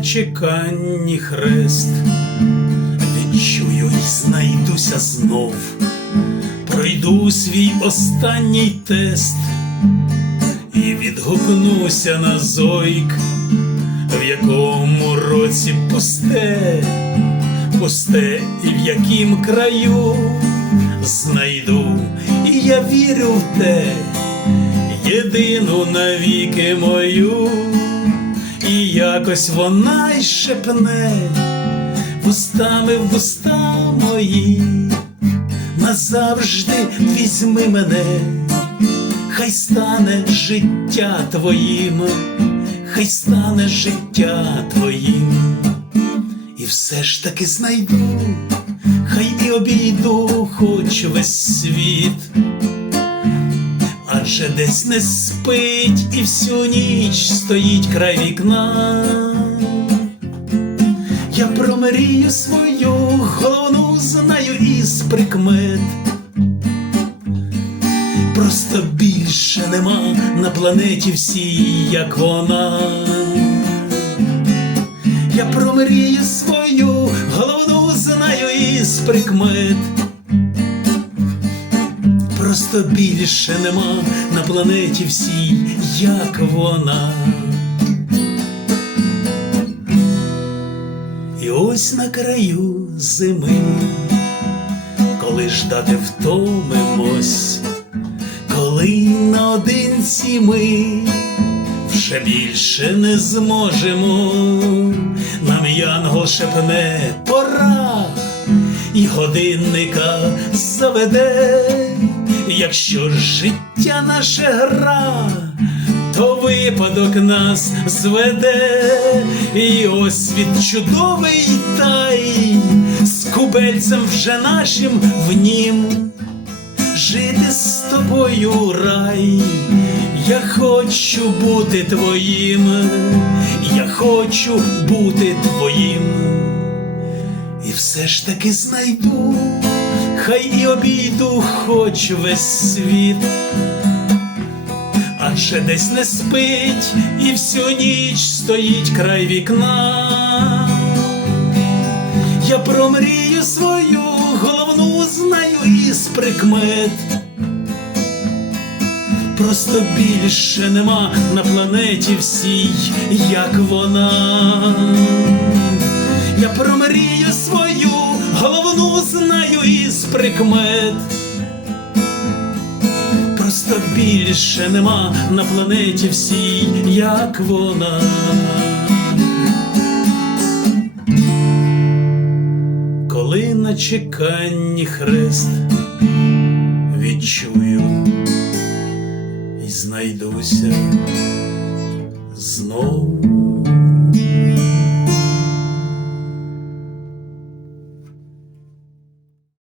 чеканні хрест, відчую і знайдуся знов, пройду свій останній тест. І відгукнуся на зойк, в якому році пусте, пусте і в яким краю. Знайду, і я вірю в те, єдину навіки мою, і якось вона й шепне вустами в вуста мої, назавжди візьми мене, хай стане життя твоїм, хай стане життя твоїм, і все ж таки знайду, хай і обійду хоч весь світ адже десь не спить і всю ніч стоїть край вікна. Я про мрію свою головну знаю із прикмет. Просто більше нема на планеті всій, як вона. Я про мрію свою головну знаю із прикмет. Просто більше нема на планеті всій, як вона. І ось на краю зими, коли ждати втомимось, коли наодинці ми вже більше не зможемо, нам янгол шепне пора! і годинника заведе, якщо життя наше гра, то випадок нас зведе, і ось від чудовий тай з кубельцем вже нашим в нім. Жити з тобою рай, я хочу бути твоїм, я хочу бути твоїм. І все ж таки знайду, хай і обійду хоч весь світ, адже десь не спить і всю ніч стоїть край вікна. Я про мрію свою головну знаю із прикмет. Просто більше нема на планеті всій, як вона. Я про мрію свою головну знаю із прикмет. Більше нема на планеті всій, як вона. Коли на чеканні хрест відчую і знайдуся знов.